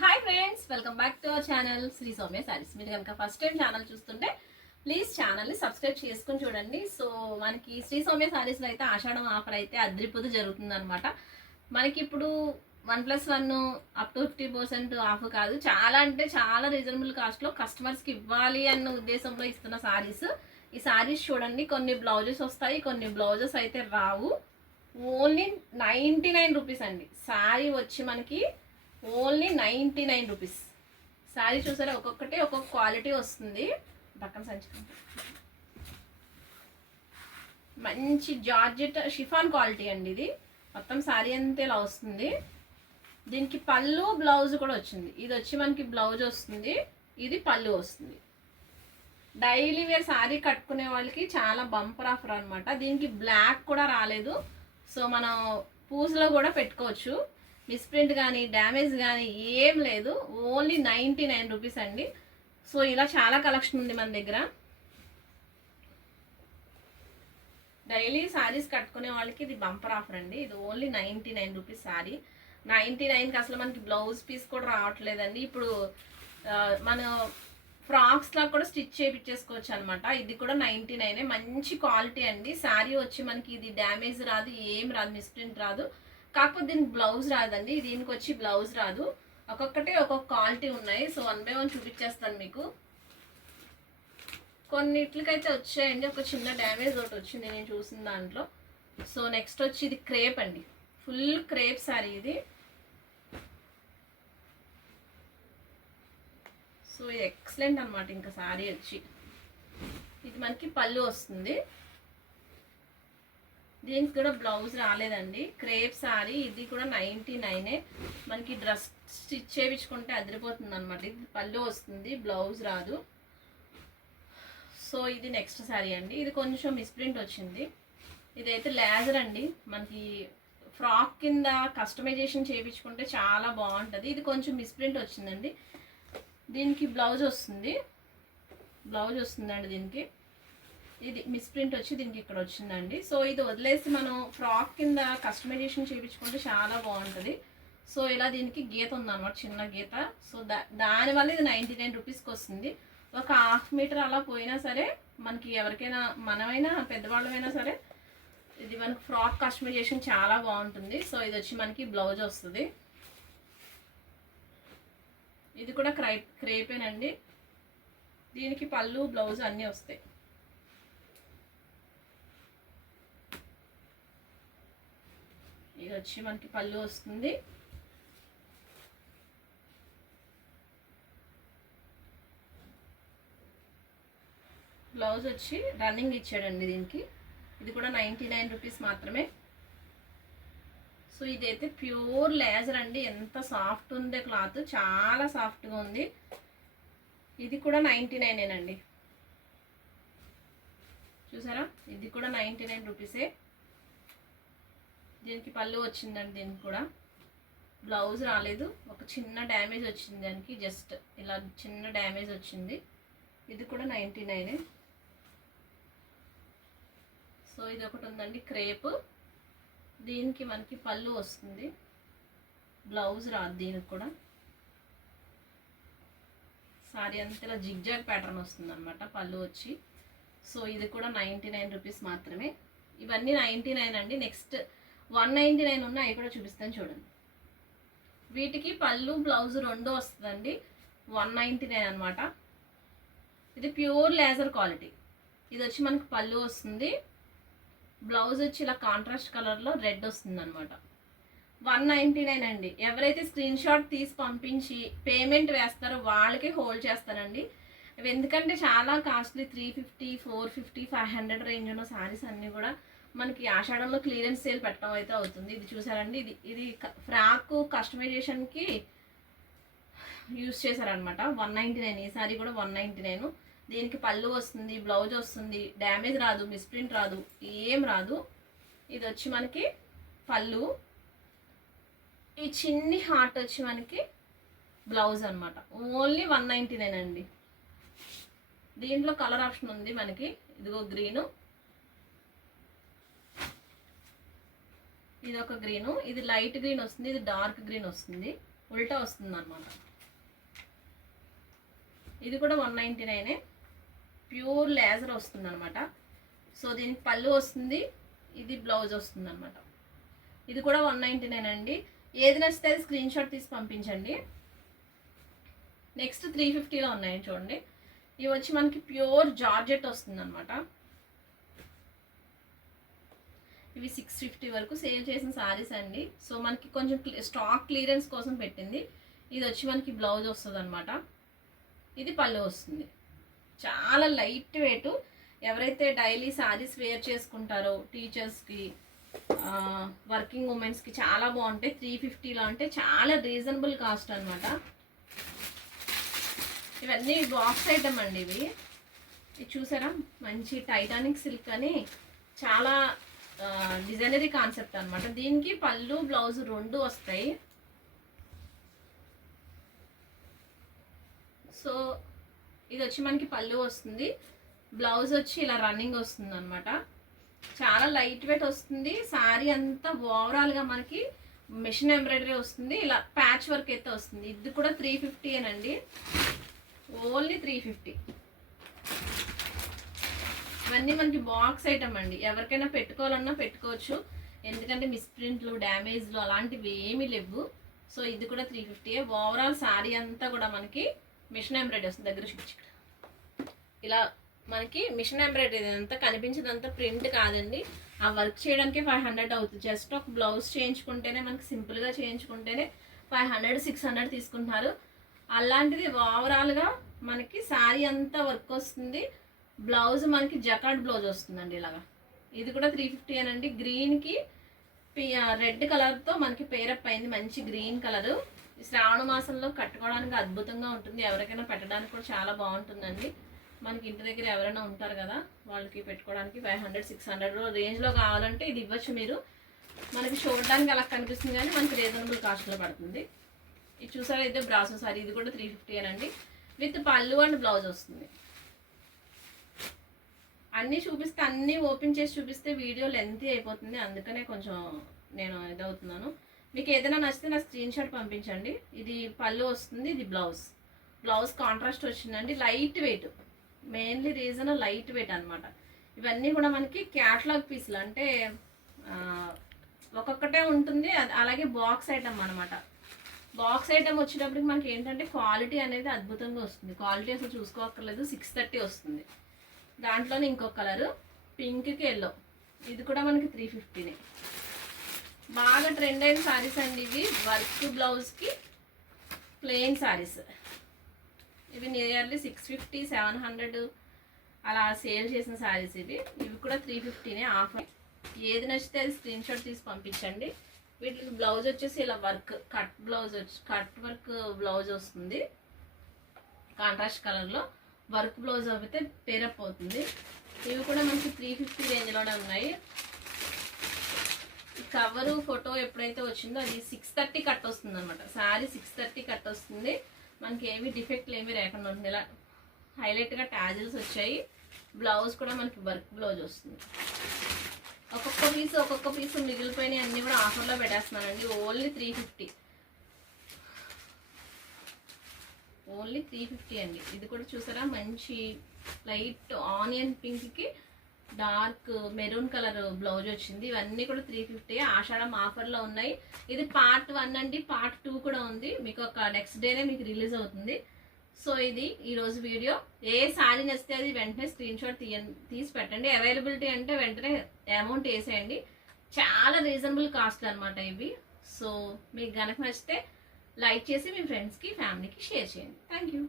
Hi friends welcome back to our channel Shri Soumya saris మీరు కనుక first time channel చూస్తుంటే please ఛానల్ని subscribe చేసుకుని చూడండి. సో మనకి శ్రీ సౌమ్య సారీస్లో అయితే ఆషాఢం ఆఫర్ అయితే అద్రిపోతు జరుగుతుంది అనమాట మనకి ఇప్పుడు one plus one up to fifty percent off కాదు. చాలా అంటే చాలా రీజనబుల్ కాస్ట్లో కస్టమర్స్కి ఇవ్వాలి అన్న ఉద్దేశంలో ఇస్తున్న సారీస్ ఈ సారీస్ చూడండి కొన్ని బ్లౌజెస్ వస్తాయి కొన్ని బ్లౌజెస్ అయితే రావు. ఓన్లీ నైంటీ నైన్ రూపీస్ అండి. శారీ వచ్చి మనకి only ninety nine rupees. Sari చూసారా ఒక్కొక్కటి ఒక్కొక్క క్వాలిటీ వస్తుంది. పక్కన సంచి మంచి జార్జెట్ షిఫాన్ క్వాలిటీ అండి ఇది. మొత్తం శారీ అంతా ఇలా వస్తుంది. దీనికి పళ్ళు బ్లౌజ్ కూడా వచ్చింది. ఇది వచ్చి మనకి బ్లౌజ్ వస్తుంది. ఇది పళ్ళు వస్తుంది. డైలీ వేర్ శారీ కట్టుకునే వాళ్ళకి చాలా బంపర్ ఆఫర్ అనమాట దీనికి బ్లాక్ కూడా రాలేదు. సో మనం పూజలో కూడా పెట్టుకోవచ్చు. మిస్ప్రింట్ కానీ డ్యామేజ్ కానీ ఏం లేదు. ఓన్లీ నైంటీ నైన్ రూపీస్ అండి. సో ఇలా చాలా కలెక్షన్ ఉంది మన దగ్గర. డైలీ శారీస్ కట్టుకునే వాళ్ళకి ఇది బంపర్ ఆఫర్ అండి. ఇది only ninety nine rupees sari ninety నైన్కి అసలు మనకి బ్లౌజ్ పీస్ కూడా రావట్లేదండి. ఇప్పుడు మన ఫ్రాక్స్ లా కూడా స్టిచ్ చేయించేసుకోవచ్చు అనమాట ఇది కూడా నైంటీ నైనే. మంచి క్వాలిటీ అండి. శారీ వచ్చి మనకి ఇది డ్యామేజ్ రాదు ఏం రాదు మిస్ప్రింట్ రాదు. కాకపోతే దీనికి బ్లౌజ్ రాదండి. దీనికి వచ్చి బ్లౌజ్ రాదు. ఒక్కొక్కటి ఒక్కొక్క క్వాలిటీ ఉన్నాయి. సో వన్ బై వన్ చూపించేస్తాను మీకు. కొన్నిట్లకైతే వచ్చాయండి. ఒక చిన్న డ్యామేజ్ ఒకటి వచ్చింది నేను చూసిన దాంట్లో. సో నెక్స్ట్ వచ్చి ఇది క్రేప్ అండి. ఫుల్ క్రేప్ శారీ ఇది. సో ఇది ఎక్సలెంట్ అనమాట ఇంకా శారీ వచ్చి. ఇది మనకి పళ్ళు వస్తుంది. దీనికి కూడా బ్లౌజ్ రాలేదండి. క్రేప్ శారీ ఇది కూడా నైంటీ నైనే. మనకి డ్రెస్ స్టిచ్ చేయించుకుంటే అదిరిపోతుంది అనమాట ఇది పళ్ళు వస్తుంది బ్లౌజ్ రాదు. సో ఇది నెక్స్ట్ శారీ అండి. ఇది కొంచెం మిస్ప్రింట్ వచ్చింది. ఇదైతే లేజర్ అండి. మనకి ఫ్రాక్ కింద కస్టమైజేషన్ చేయించుకుంటే చాలా బాగుంటుంది. ఇది కొంచెం మిస్ప్రింట్ వచ్చిందండి. దీనికి బ్లౌజ్ వస్తుంది. బ్లౌజ్ వస్తుందండి దీనికి. ఇది మిస్ప్రింట్ వచ్చి దీనికి ఇక్కడ వచ్చిందండి. సో ఇది వదిలేసి మనం ఫ్రాక్ కింద కస్టమైజేషన్ చేయించుకుంటే చాలా బాగుంటుంది. సో ఇలా దీనికి గీత ఉందన్నమాట చిన్న గీత. సో దా దానివల్ల ఇది నైంటీ నైన్ రూపీస్కి వస్తుంది. ఒక హాఫ్ మీటర్ అలా పోయినా సరే మనకి ఎవరికైనా మనమైనా పెద్దవాళ్ళమైనా సరే ఇది మనకి ఫ్రాక్ కస్టమైజేషన్ చాలా బాగుంటుంది. సో ఇది వచ్చి మనకి బ్లౌజ్ వస్తుంది. ఇది కూడా క్రై క్రేపేనండి. దీనికి పళ్ళు బ్లౌజ్ అన్నీ వస్తాయి. ఇది వచ్చి మనకి పళ్ళు వస్తుంది. బ్లౌజ్ వచ్చి రన్నింగ్ ఇచ్చాడండి దీనికి. ఇది కూడా నైంటీ నైన్ రూపీస్ మాత్రమే. సో ఇదైతే ప్యూర్ లేజర్ అండి. ఎంత సాఫ్ట్ ఉందే క్లాత్. చాలా సాఫ్ట్గా ఉంది. ఇది కూడా నైంటీ నైనేనండి చూసారా? ఇది కూడా నైంటీ నైన్ రూపీసే. దీనికి పళ్ళు వచ్చిందండి దీనికి కూడా. బ్లౌజ్ రాలేదు. ఒక చిన్న డ్యామేజ్ వచ్చింది దానికి. జస్ట్ ఇలా చిన్న డ్యామేజ్ వచ్చింది. ఇది కూడా నైంటీ నైనే సో ఇది ఒకటి ఉందండి క్రేప్ దీనికి మనకి పళ్ళు వస్తుంది. బ్లౌజ్ రాదు దీనికి కూడా. సారీ అంతా ఇలా జిగ్జాగ్ ప్యాటర్న్ వస్తుంది అనమాట పళ్ళు వచ్చి. సో ఇది కూడా నైంటీ నైన్ రూపీస్ మాత్రమే. ఇవన్నీ నైంటీ నైన్ అండి. నెక్స్ట్ వన్ నైంటీ నైన్ ఉన్నాయి అవి కూడా చూపిస్తాను చూడండి. వీటికి పళ్ళు బ్లౌజ్ రెండు వస్తుందండి. వన్ నైంటీ నైన్ అనమాట ఇది ప్యూర్ లేజర్ క్వాలిటీ. ఇది వచ్చి మనకి పళ్ళు వస్తుంది. బ్లౌజ్ వచ్చి ఇలా కాంట్రాస్ట్ కలర్లో రెడ్ వస్తుంది అనమాట వన్ నైంటీ నైన్ అండి. ఎవరైతే స్క్రీన్ షాట్ తీసి పంపించి పేమెంట్ వేస్తారో వాళ్ళకి హోల్డ్ చేస్తానండి. ఎందుకంటే చాలా costly three fifty four fifty five hundred range ఉన్న శారీస్ అన్నీ కూడా మనకి ఆషాఢంలో క్లియరెన్స్ సేల్ పెట్టడం అయితే అవుతుంది. ఇది చూసారండి? ఇది ఇది ఫ్రాక్ కస్టమైజేషన్కి యూస్ చేశారనమాట వన్ నైంటీ నైన్. ఈ సారీ కూడా వన్ నైంటీ నైన్. దీనికి పళ్ళు వస్తుంది బ్లౌజ్ వస్తుంది డ్యామేజ్ రాదు మిస్ప్రింట్ రాదు ఏం రాదు. ఇది వచ్చి మనకి పళ్ళు. ఈ చిన్ని హార్ట్ వచ్చి మనకి బ్లౌజ్ అనమాట ఓన్లీ వన్ నైంటీ నైన్ అండి. దీంట్లో కలర్ ఆప్షన్ ఉంది మనకి. ఇదిగో గ్రీను. ఇది ఒక గ్రీను ఇది లైట్ గ్రీన్ వస్తుంది ఇది డార్క్ గ్రీన్ వస్తుంది ఉల్టా వస్తుంది అనమాట ఇది కూడా వన్ నైంటీ నైనే ప్యూర్ లేజర్ వస్తుంది అనమాట సో దీనికి పళ్ళు వస్తుంది ఇది బ్లౌజ్ వస్తుంది అనమాట ఇది కూడా వన్ నైంటీ నైన్ అండి. ఏది నచ్చితే అది స్క్రీన్ షాట్ తీసి పంపించండి. నెక్స్ట్ త్రీ ఫిఫ్టీలో ఉన్నాయి చూడండి. ఇవి వచ్చి మనకి ప్యూర్ జార్జెట్ వస్తుంది అనమాట ఇవి సిక్స్ ఫిఫ్టీ వరకు సేల్ చేసిన శారీస్ అండి. సో మనకి కొంచెం స్టాక్ క్లియరెన్స్ కోసం పెట్టింది. ఇది వచ్చి మనకి బ్లౌజ్ వస్తుంది అనమాట ఇది పళ్ళు వస్తుంది. చాలా లైట్ వెయిట్ ఎవరైతే డైలీ శారీస్ వేర్ చేసుకుంటారో టీచర్స్కి వర్కింగ్ ఉమెన్స్కి చాలా బాగుంటాయి. త్రీ ఫిఫ్టీలో అంటే చాలా రీజనబుల్ కాస్ట్ అనమాట ఇవన్నీ బాక్స్ ఐటమ్ అండి ఇవి. ఇది చూసారా? మంచి టైటానిక్ సిల్క్ అని. చాలా డిజైనరీ కాన్సెప్ట్ అనమాట దీనికి పళ్ళు బ్లౌజ్ రెండు వస్తాయి. సో ఇది వచ్చి మనకి పళ్ళు వస్తుంది. బ్లౌజ్ వచ్చి ఇలా రన్నింగ్ వస్తుంది అనమాట చాలా లైట్ వెయిట్ వస్తుంది. శారీ అంతా ఓవరాల్గా మనకి మిషన్ ఎంబ్రాయిడరీ వస్తుంది. ఇలా ప్యాచ్ వర్క్ అయితే వస్తుంది. ఇది కూడా త్రీ ఫిఫ్టీ అండి ఓన్లీ త్రీ ఫిఫ్టీ ఇవన్నీ మనకి బాక్స్ ఐటమ్ అండి. ఎవరికైనా పెట్టుకోవాలన్నా పెట్టుకోవచ్చు. ఎందుకంటే మిస్ప్రింట్లు డ్యామేజ్లు అలాంటివి ఏమీ లేవు. సో ఇది కూడా త్రీ ఫిఫ్టీ ఓవరాల్ శారీ అంతా కూడా మనకి మిషన్ ఎంబ్రాయిడరీ వస్తుంది. దగ్గర చూపించి ఇక్కడ. ఇలా మనకి మిషన్ ఎంబ్రాయిడరీ అంతా కనిపించేదంతా ప్రింట్ కాదండి. ఆ వర్క్ చేయడానికి ఫైవ్ హండ్రెడ్ అవుతుంది. జస్ట్ ఒక బ్లౌజ్ చేయించుకుంటేనే మనకి సింపుల్గా చేయించుకుంటేనే ఫైవ్ హండ్రెడ్ సిక్స్ హండ్రెడ్ తీసుకుంటున్నారు అలాంటిది ఓవరాల్గా మనకి శారీ అంతా వర్క్ వస్తుంది. బ్లౌజ్ మనకి జకాడ్ బ్లౌజ్ వస్తుందండి ఇలాగా. ఇది కూడా త్రీ ఫిఫ్టీ అనండి. గ్రీన్కి రెడ్ కలర్తో మనకి పేరప్ అయింది. మంచి గ్రీన్ కలరు శ్రావణ మాసంలో కట్టుకోవడానికి అద్భుతంగా ఉంటుంది. ఎవరికైనా పెట్టడానికి కూడా చాలా బాగుంటుందండి. మనకి ఇంటి దగ్గర ఎవరైనా ఉంటారు కదా వాళ్ళకి పెట్టుకోవడానికి ఫైవ్ హండ్రెడ్ సిక్స్ హండ్రెడ్ రేంజ్లో కావాలంటే ఇది ఇవ్వచ్చు మీరు. మనకి చూడడానికి అలా కనిపిస్తుంది కానీ మనకి రీజనబుల్ కాస్ట్లో పడుతుంది. ఇది చూసారా అయితే బ్రాసో సారీ. ఇది కూడా త్రీ ఫిఫ్టీ అనండి. విత్ పళ్ళు అండ్ బ్లౌజ్ వస్తుంది. అన్నీ చూపిస్తే అన్నీ ఓపెన్ చేసి చూపిస్తే వీడియో లెంత్ అయిపోతుంది. అందుకనే కొంచెం నేను ఇదవుతున్నాను. మీకు ఏదైనా నచ్చితే నా స్క్రీన్ షాట్ పంపించండి. ఇది పళ్ళు వస్తుంది ఇది బ్లౌజ్ బ్లౌజ్ కాంట్రాస్ట్ వచ్చిందండి. Light weight mainly reason light weight అనమాట ఇవన్నీ కూడా మనకి క్యాట్లాగ్ పీసులు అంటే ఒక్కొక్కటే ఉంటుంది. అలాగే బాక్స్ ఐటమ్ అనమాట బాక్స్ ఐటమ్ వచ్చేటప్పటికి మనకి ఏంటంటే క్వాలిటీ అనేది అద్భుతంగా వస్తుంది. క్వాలిటీ అసలు చూసుకోక్కర్లేదు. సిక్స్ థర్టీ వస్తుంది. దాంట్లోనే ఇంకొక కలరు పింక్కి ఎల్లో ఇది కూడా మనకి త్రీ ఫిఫ్టీనే బాగా ట్రెండ్ అయిన శారీస్ అండి ఇవి. వర్క్ బ్లౌజ్కి ప్లెయిన్ శారీస్ ఇవి nearly six fifty seven hundred అలా సేల్ చేసిన శారీస్ ఇవి. ఇవి కూడా త్రీ ఫిఫ్టీనే ఆఫర్. ఏది నచ్చితే అది స్క్రీన్ షాట్ తీసి పంపించండి. వీటికి బ్లౌజ్ వచ్చేసి ఇలా వర్క్ కట్ బ్లౌజ్ వచ్చి కట్ వర్క్ బ్లౌజ్ వస్తుంది. కాంట్రాస్ట్ కలర్లో. వర్క్ బ్లౌజ్ అయితే పేరప్ అవుతుంది ఇవి కూడా మనకి త్రీ ఫిఫ్టీ రేంజ్లోనే ఉన్నాయి. కవరు ఫోటో ఎప్పుడైతే వచ్చిందో అది సిక్స్ థర్టీ కట్ వస్తుంది అనమాట శారీ సిక్స్ థర్టీ కట్ వస్తుంది మనకి ఏమి డిఫెక్ట్లు ఏమీ లేకుండా ఉంటుంది. ఇలా హైలైట్గా ట్యాజిల్స్ వచ్చాయి. బ్లౌజ్ కూడా మనకి వర్క్ బ్లౌజ్ వస్తుంది. ఒక్కొక్క పీస్ ఒక్కొక్క పీస్ మిగిలిపోయినవి అన్నీ కూడా ఆఫర్లో పెట్టేస్తున్నానండి. Only three fifty only three fifty అండి. ఇది కూడా చూసారా? మంచి లైట్ ఆనియన్ పింక్కి డార్క్ మెరూన్ కలర్ బ్లౌజ్ వచ్చింది. ఇవన్నీ కూడా త్రీ ఫిఫ్టీ. ఆషాఢం ఆఫర్లో ఉన్నాయి. ఇది పార్ట్ వన్ అండి. పార్ట్ టూ కూడా ఉంది. మీకు ఒక నెక్స్ట్ డేనే మీకు రిలీజ్ అవుతుంది. సో ఇది ఈరోజు వీడియో. ఏ శారీ నచ్చితే అది వెంటనే స్క్రీన్ షాట్ తీయ తీసి పెట్టండి. అవైలబిలిటీ అంటే వెంటనే అమౌంట్ వేసేయండి. చాలా రీజనబుల్ కాస్ట్ అనమాట ఇవి. సో మీకు గనక నచ్చితే లైక్ చేసి మీ ఫ్రెండ్స్కి ఫ్యామిలీకి షేర్ చేయండి థ్యాంక్ యూ